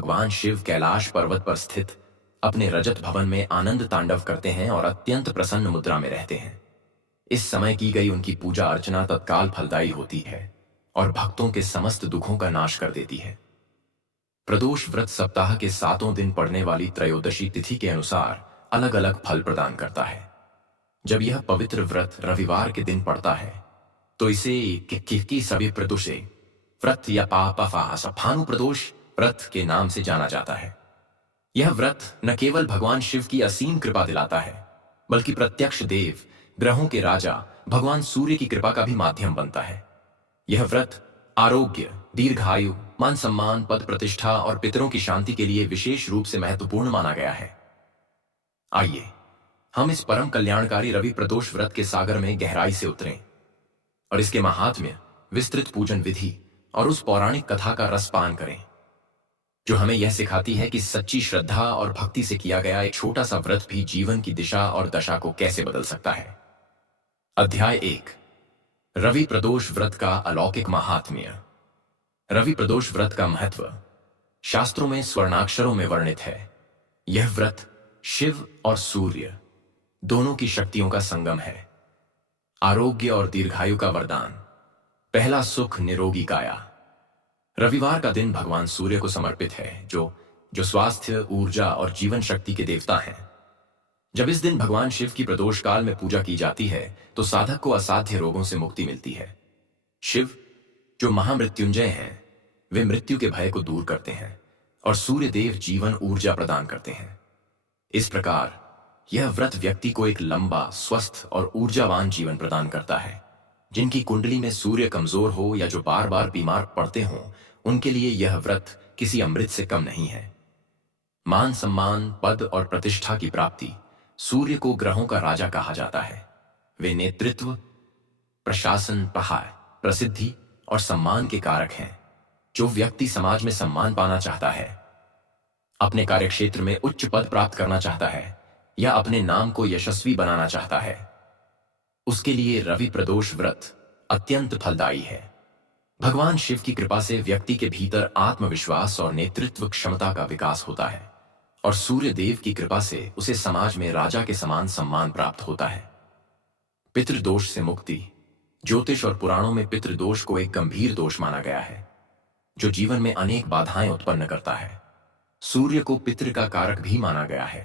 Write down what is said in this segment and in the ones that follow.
भगवान शिव कैलाश पर्वत पर स्थित अपने रजत भवन में आनंद तांडव करते हैं और अत्यंत प्रसन्न मुद्रा में रहते हैं। इस समय की गई उनकी पूजा अर्चना तत्काल फलदायी होती है और भक्तों के समस्त दुखों का नाश कर देती है। प्रदोष व्रत सप्ताह के 7 दिन पड़ने वाली त्रयोदशी तिथि के अनुसार अलग अलग फल प्रदान करता है। जब यह पवित्र व्रत रविवार के दिन पड़ता है तो इसे किक्की सवि प्रदोषे व्रत या भानु प्रदोष व्रत के नाम से जाना जाता है। यह व्रत न केवल भगवान शिव की असीम कृपा दिलाता है बल्कि प्रत्यक्ष देव, ग्रहों के राजा भगवान सूर्य की कृपा का भी माध्यम बनता है। यह व्रत आरोग्य, दीर्घायु, मान सम्मान, पद प्रतिष्ठा और पितरों की शांति के लिए विशेष रूप से महत्वपूर्ण माना गया है। आइए हम इस परम कल्याणकारी रवि प्रदोष व्रत के सागर में गहराई से उतरें और इसके महात्म्य, विस्तृत पूजन विधि और उस पौराणिक कथा का रसपान करें जो हमें यह सिखाती है कि सच्ची श्रद्धा और भक्ति से किया गया एक छोटा सा व्रत भी जीवन की दिशा और दशा को कैसे बदल सकता है। अध्याय 1, रवि प्रदोष व्रत का अलौकिक महात्म्य। रवि प्रदोष व्रत का महत्व शास्त्रों में स्वर्णाक्षरों में वर्णित है। यह व्रत शिव और सूर्य दोनों की शक्तियों का संगम है। आरोग्य और दीर्घायु का वरदान। पहला सुख, निरोगी काया। रविवार का दिन भगवान सूर्य को समर्पित है जो स्वास्थ्य, ऊर्जा और जीवन शक्ति के देवता हैं। जब इस दिन भगवान शिव की प्रदोष काल में पूजा की जाती है तो साधक को असाध्य रोगों से मुक्ति मिलती है। शिव जो महामृत्युंजय हैं, वे मृत्यु के भय को दूर करते हैं और सूर्य देव जीवन ऊर्जा प्रदान करते हैं। इस प्रकार यह व्रत व्यक्ति को एक लंबा, स्वस्थ और ऊर्जावान जीवन प्रदान करता है। जिनकी कुंडली में सूर्य कमजोर हो या जो बार बार बीमार पड़ते हों, उनके लिए यह व्रत किसी अमृत से कम नहीं है। मान सम्मान, पद और प्रतिष्ठा की प्राप्ति। सूर्य को ग्रहों का राजा कहा जाता है। वे नेतृत्व, प्रशासन, प्रसिद्धि और सम्मान के कारक हैं। जो व्यक्ति समाज में सम्मान पाना चाहता है, अपने कार्यक्षेत्र में उच्च पद प्राप्त करना चाहता है या अपने नाम को यशस्वी बनाना चाहता है, उसके लिए रवि प्रदोष व्रत अत्यंत फलदायी है। भगवान शिव की कृपा से व्यक्ति के भीतर आत्मविश्वास और नेतृत्व क्षमता का विकास होता है और सूर्य देव की कृपा से उसे समाज में राजा के समान सम्मान प्राप्त होता है। पितृदोष से मुक्ति। ज्योतिष और पुराणों में पितृदोष को एक गंभीर दोष माना गया है जो जीवन में अनेक बाधाएं उत्पन्न करता है। सूर्य को पितृ का कारक भी माना गया है।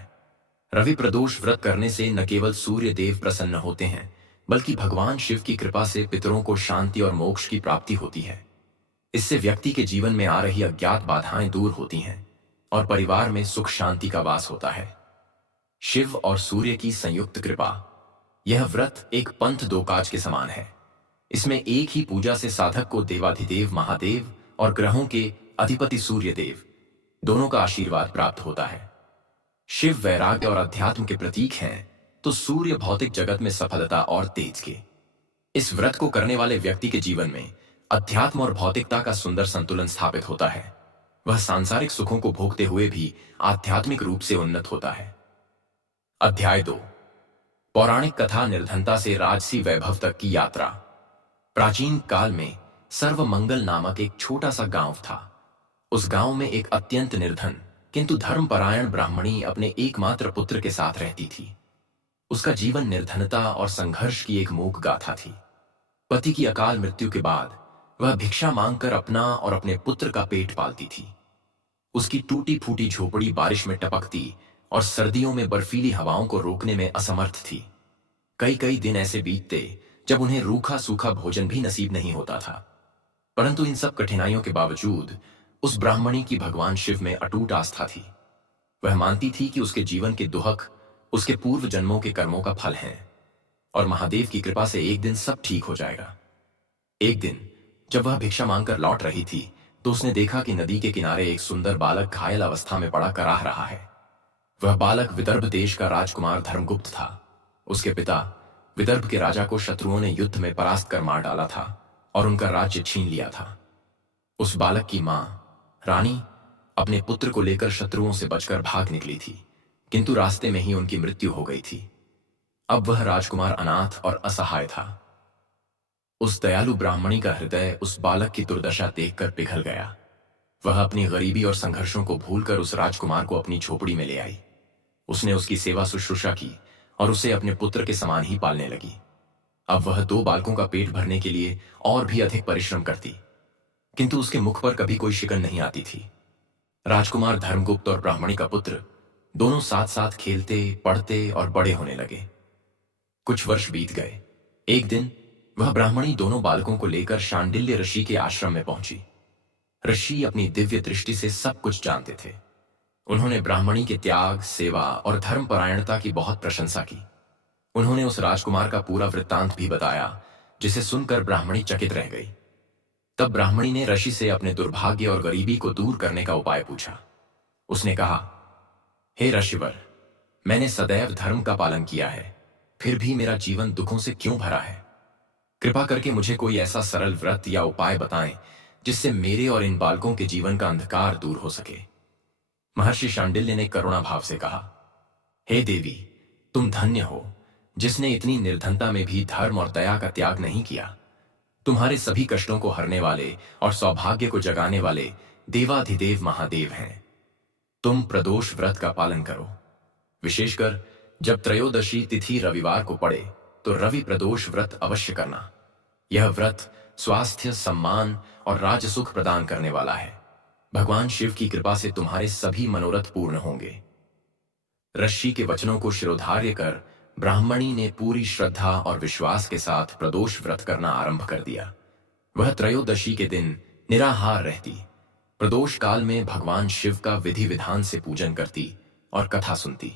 रवि प्रदोष व्रत करने से न केवल सूर्य देव प्रसन्न होते हैं बल्कि भगवान शिव की कृपा से पितरों को शांति और मोक्ष की प्राप्ति होती है। इससे व्यक्ति के जीवन में आ रही अज्ञात बाधाएं दूर होती हैं और परिवार में सुख शांति का वास होता है। शिव और सूर्य की संयुक्त कृपा। यह व्रत एक पंथ दो काज के समान है। इसमें एक ही पूजा से साधक को देवाधिदेव महादेव और ग्रहों के अधिपति सूर्य देव दोनों का आशीर्वाद प्राप्त होता है। शिव वैराग्य और अध्यात्म के प्रतीक हैं तो सूर्य भौतिक जगत में सफलता और तेज के। इस व्रत को करने वाले व्यक्ति के जीवन में अध्यात्म और भौतिकता का सुंदर संतुलन स्थापित होता है। वह सांसारिक सुखों को भोगते हुए भी आध्यात्मिक रूप से उन्नत होता है। अध्याय 2, पौराणिक कथा निर्धनता से राजसी वैभव तक की यात्रा। प्राचीन काल में सर्वमंगल नामक एक छोटा सा गांव था। उस गांव में एक अत्यंत निर्धन किंतु धर्मपरायण ब्राह्मणी अपने एकमात्र पुत्र के साथ रहती थी। उसका जीवन निर्धनता और संघर्ष की एक मूक गाथा थी। पति की अकाल मृत्यु के बाद वह भिक्षा मांगकर अपना और अपने पुत्र का पेट पालती थी। उसकी टूटी फूटी झोपड़ी बारिश में टपकती और सर्दियों में बर्फीली हवाओं को रोकने में असमर्थ थी। कई कई दिन ऐसे बीतते जब उन्हें रूखा सूखा भोजन भी नसीब नहीं होता था। परंतु इन सब कठिनाइयों के बावजूद उस ब्राह्मणी की भगवान शिव में अटूट आस्था थी। वह मानती थी कि उसके जीवन के दुहक उसके पूर्व जन्मों के कर्मों का फल हैं और महादेव की कृपा से एक दिन सब ठीक हो जाएगा। एक दिन जब वह भिक्षा मांगकर लौट रही थी तो उसने देखा कि नदी के किनारे एक सुंदर बालक घायल अवस्था में पड़ा कराह रहा है। वह बालक विदर्भ देश का राजकुमार धर्मगुप्त था। उसके पिता विदर्भ के राजा को शत्रुओं ने युद्ध में परास्त कर मार डाला था और उनका राज्य छीन लिया था। उस बालक की मां रानी अपने पुत्र को लेकर शत्रुओं से बचकर भाग निकली थी, किंतु रास्ते में ही उनकी मृत्यु हो गई थी। अब वह राजकुमार अनाथ और असहाय था। उस दयालु ब्राह्मणी का हृदय उस बालक की दुर्दशा देखकर पिघल गया। वह अपनी गरीबी और संघर्षों को भूलकर उस राजकुमार को अपनी झोपड़ी में ले आई। उसने उसकी सेवा शुश्रूषा की और उसे अपने पुत्र के समान ही पालने लगी। अब वह दो बालकों का पेट भरने के लिए और भी अधिक परिश्रम करती, किंतु उसके मुख पर कभी कोई शिकन नहीं आती थी। राजकुमार धर्मगुप्त और ब्राह्मणी का पुत्र दोनों साथ साथ खेलते, पढ़ते और बड़े होने लगे। कुछ वर्ष बीत गए। एक दिन वह ब्राह्मणी दोनों बालकों को लेकर शांडिल्य ऋषि के आश्रम में पहुंची। ऋषि अपनी दिव्य दृष्टि से सब कुछ जानते थे। उन्होंने ब्राह्मणी के त्याग, सेवा और धर्मपरायणता की बहुत प्रशंसा की। उन्होंने उस राजकुमार का पूरा वृत्तांत भी बताया, जिसे सुनकर ब्राह्मणी चकित रह गई। तब ब्राह्मणी ने ऋषि से अपने दुर्भाग्य और गरीबी को दूर करने का उपाय पूछा। उसने कहा, हे ऋषिवर, मैंने सदैव धर्म का पालन किया है, फिर भी मेरा जीवन दुखों से क्यों भरा है? कृपा करके मुझे कोई ऐसा सरल व्रत या उपाय बताएं जिससे मेरे और इन बालकों के जीवन का अंधकार दूर हो सके। महर्षि शांडिल्य ने करुणा भाव से कहा, हे देवी, तुम धन्य हो जिसने इतनी निर्धनता में भी धर्म और दया का त्याग नहीं किया। तुम्हारे सभी कष्टों को हरने वाले और सौभाग्य को जगाने वाले देवाधिदेव महादेव हैं। तुम प्रदोष व्रत का पालन करो। विशेषकर जब त्रयोदशी तिथि रविवार को पड़े तो रवि प्रदोष व्रत अवश्य करना। यह व्रत स्वास्थ्य, सम्मान और राजसुख प्रदान करने वाला है। भगवान शिव की कृपा से तुम्हारे सभी मनोरथ पूर्ण होंगे। ऋषि के वचनों को शिरोधार्य कर ब्राह्मणी ने पूरी श्रद्धा और विश्वास के साथ प्रदोष व्रत करना आरंभ कर दिया। वह त्रयोदशी के दिन निराहार रहती, प्रदोष काल में भगवान शिव का विधि विधान से पूजन करती और कथा सुनती।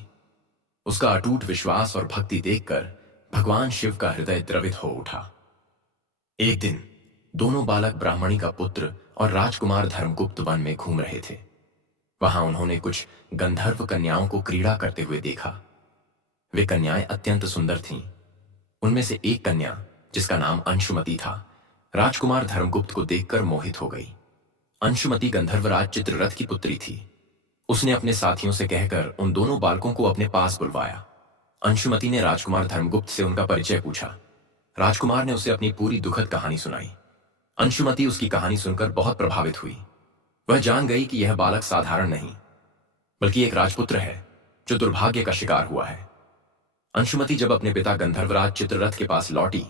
उसका अटूट विश्वास और भक्ति देखकर भगवान शिव का हृदय द्रवित हो उठा। एक दिन दोनों बालक ब्राह्मणी का पुत्र और राजकुमार धर्मगुप्त वन में घूम रहे थे। वहां उन्होंने कुछ गंधर्व कन्याओं को क्रीड़ा करते हुए देखा। वे कन्याएं अत्यंत सुंदर थीं। उनमें से एक कन्या, जिसका नाम अंशुमति था, राजकुमार धर्मगुप्त को देखकर मोहित हो गई। अंशुमति गंधर्वराज चित्ररथ की पुत्री थी। उसने अपने साथियों से कहकर उन दोनों बालकों को अपने पास बुलवाया। अंशुमति ने राजकुमार धर्मगुप्त से उनका परिचय पूछा। राजकुमार ने उसे अपनी पूरी दुखद कहानी सुनाई। अंशुमति उसकी कहानी सुनकर बहुत प्रभावित हुई। वह जान गई कि यह बालक साधारण नहीं, बल्कि एक राजपुत्र है जो दुर्भाग्य का शिकार हुआ है। अंशुमति जब अपने पिता गंधर्वराज चित्ररथ के पास लौटी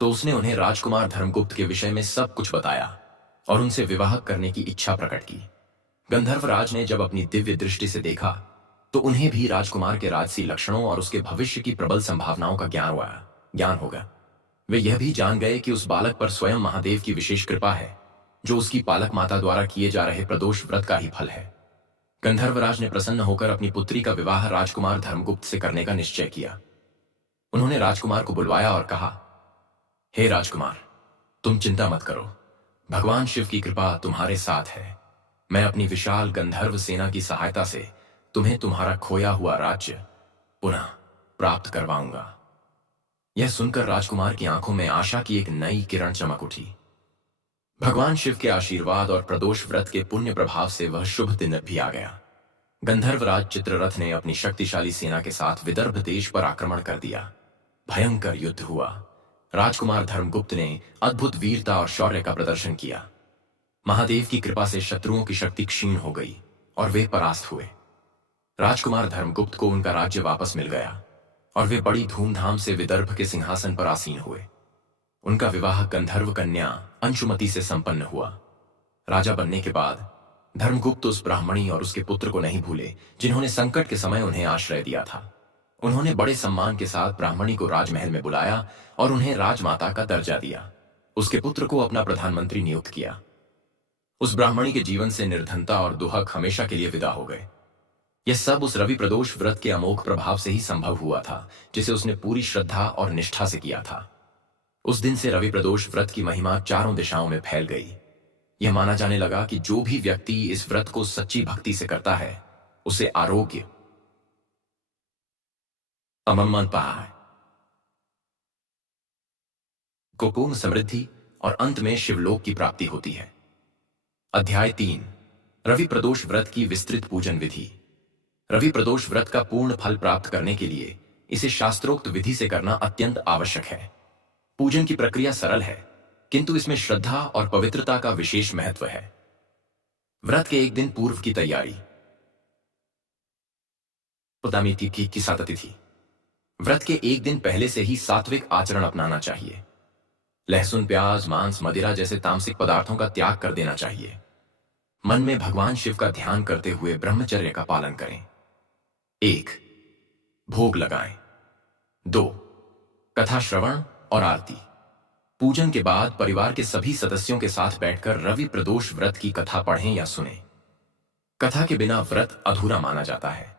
तो उसने उन्हें राजकुमार धर्मगुप्त के विषय में सब कुछ बताया और उनसे विवाह करने की इच्छा प्रकट की। गंधर्वराज ने जब अपनी दिव्य दृष्टि से देखा तो उन्हें भी राजकुमार के राजसी लक्षणों और उसके भविष्य की प्रबल संभावनाओं का ज्ञान होगा। वे यह भी जान गए कि उस बालक पर स्वयं महादेव की विशेष कृपा है, जो उसकी पालक माता द्वारा किए जा रहे प्रदोष व्रत का ही फल है। गंधर्वराज ने प्रसन्न होकर अपनी पुत्री का विवाह राजकुमार धर्मगुप्त से करने का निश्चय किया। उन्होंने राजकुमार को बुलवाया और कहा, हे राजकुमार, तुम चिंता मत करो, भगवान शिव की कृपा तुम्हारे साथ है। मैं अपनी विशाल गंधर्व सेना की सहायता से तुम्हें तुम्हारा खोया हुआ राज्य पुनः प्राप्त करवाऊंगा। यह सुनकर राजकुमार की आंखों में आशा की एक नई किरण चमक उठी। भगवान शिव के आशीर्वाद और प्रदोष व्रत के पुण्य प्रभाव से वह शुभ दिन भी आ गया। गंधर्वराज चित्ररथ ने अपनी शक्तिशाली सेना के साथ विदर्भ देश पर आक्रमण कर दिया। भयंकर युद्ध हुआ। राजकुमार धर्मगुप्त ने अद्भुत वीरता और शौर्य का प्रदर्शन किया। महादेव की कृपा से शत्रुओं की शक्ति क्षीण हो गई और वे परास्त हुए। राजकुमार धर्मगुप्त को उनका राज्य वापस मिल गया और वे बड़ी धूमधाम से विदर्भ के सिंहासन पर आसीन हुए। उनका विवाह गंधर्व कन्या अंशुमति से संपन्न हुआ। राजा बनने के बाद धर्मगुप्त उस ब्राह्मणी और उसके पुत्र को नहीं भूले जिन्होंने संकट के समय उन्हें आश्रय दिया था। उन्होंने बड़े सम्मान के साथ ब्राह्मणी को राजमहल में बुलाया और उन्हें राजमाता का दर्जा दिया। उसके पुत्र को अपना प्रधानमंत्री नियुक्त किया। उस ब्राह्मणी के जीवन से निर्धनता और दुहक हमेशा के लिए विदा हो गए। यह सब उस रवि प्रदोष व्रत के अमोघ प्रभाव से ही संभव हुआ था, जिसे उसने पूरी श्रद्धा और निष्ठा से किया था। उस दिन से रवि प्रदोष व्रत की महिमा चारों दिशाओं में फैल गई। यह माना जाने लगा कि जो भी व्यक्ति इस व्रत को सच्ची भक्ति से करता है, उसे आरोग्य, अमन पाए, कुपूर्ण समृद्धि और अंत में शिवलोक की प्राप्ति होती है। अध्याय 3, रवि प्रदोष व्रत की विस्तृत पूजन विधि। रवि प्रदोष व्रत का पूर्ण फल प्राप्त करने के लिए इसे शास्त्रोक्त विधि से करना अत्यंत आवश्यक है। पूजन की प्रक्रिया सरल है, किंतु इसमें श्रद्धा और पवित्रता का विशेष महत्व है। व्रत के एक दिन पूर्व की तैयारी। पुतामी तिथि की सात तिथि। व्रत के एक दिन पहले से ही सात्विक आचरण अपनाना चाहिए। लहसुन, प्याज, मांस, मदिरा जैसे तामसिक पदार्थों का त्याग कर देना चाहिए। मन में भगवान शिव का ध्यान करते हुए ब्रह्मचर्य का पालन करें। 1. भोग लगाएं। 2. कथा श्रवण और आरती। पूजन के बाद परिवार के सभी सदस्यों के साथ बैठकर रवि प्रदोष व्रत की कथा पढ़ें या सुनें। कथा के बिना व्रत अधूरा माना जाता है।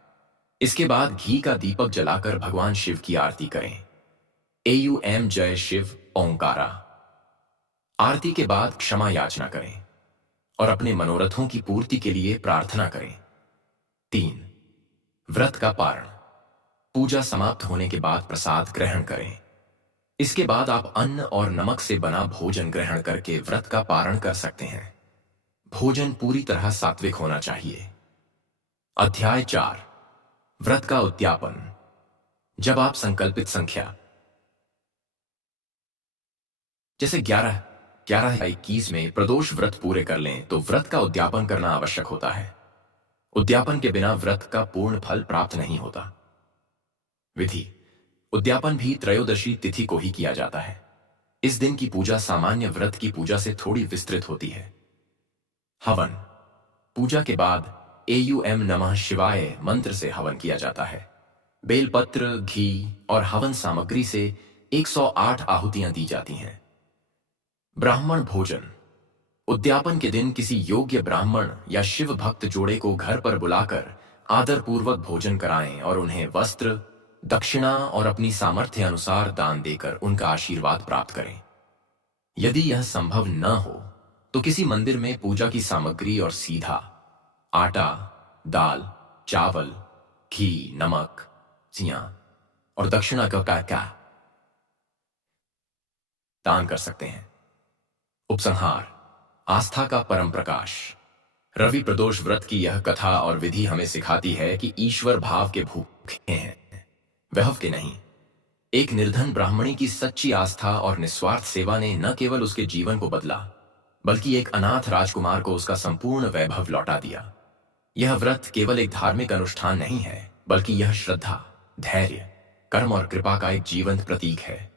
इसके बाद घी का दीपक जलाकर भगवान शिव की आरती करें। AUM जय शिव ओंकारा। आरती के बाद क्षमा याचना करें और अपने मनोरथों की पूर्ति के लिए प्रार्थना करें। 3. व्रत का पारण। पूजा समाप्त होने के बाद प्रसाद ग्रहण करें। इसके बाद आप अन्न और नमक से बना भोजन ग्रहण करके व्रत का पारण कर सकते हैं। भोजन पूरी तरह सात्विक होना चाहिए। अध्याय 4, व्रत का उद्यापन। जब आप संकल्पित संख्या जैसे 11, 11 या 21 में प्रदोष व्रत पूरे कर लें तो व्रत का उद्यापन करना आवश्यक होता है। उद्यापन के बिना व्रत का पूर्ण फल प्राप्त नहीं होता। विधि। उद्यापन भी त्रयोदशी तिथि को ही किया जाता है। इस दिन की पूजा सामान्य व्रत की पूजा से थोड़ी विस्तृत होती है। हवन। पूजा के बाद AUM नमः शिवाय मंत्र से हवन किया जाता है। बेलपत्र, घी और हवन सामग्री से 108 आहुतियां दी जाती हैं। ब्राह्मण भोजन। उद्यापन के दिन किसी योग्य ब्राह्मण या शिव भक्त जोड़े को घर पर बुलाकर आदरपूर्वक भोजन कराएं और उन्हें वस्त्र, दक्षिणा और अपनी सामर्थ्य अनुसार दान देकर उनका आशीर्वाद प्राप्त करें। यदि यह संभव न हो तो किसी मंदिर में पूजा की सामग्री और सीधा आटा, दाल, चावल, घी, नमक, सिया और दक्षिणा का दान कर सकते हैं। उपसंहार। आस्था का परम प्रकाश। रवि प्रदोष व्रत की यह कथा और विधि हमें सिखाती है कि ईश्वर भाव के भूखे हैं, वैभव के नहीं। एक निर्धन ब्राह्मणी की सच्ची आस्था और निस्वार्थ सेवा ने न केवल उसके जीवन को बदला, बल्कि एक अनाथ राजकुमार को उसका संपूर्ण वैभव लौटा दिया। यह व्रत केवल एक धार्मिक अनुष्ठान नहीं है, बल्कि यह श्रद्धा, धैर्य, कर्म और कृपा का एक जीवंत प्रतीक है।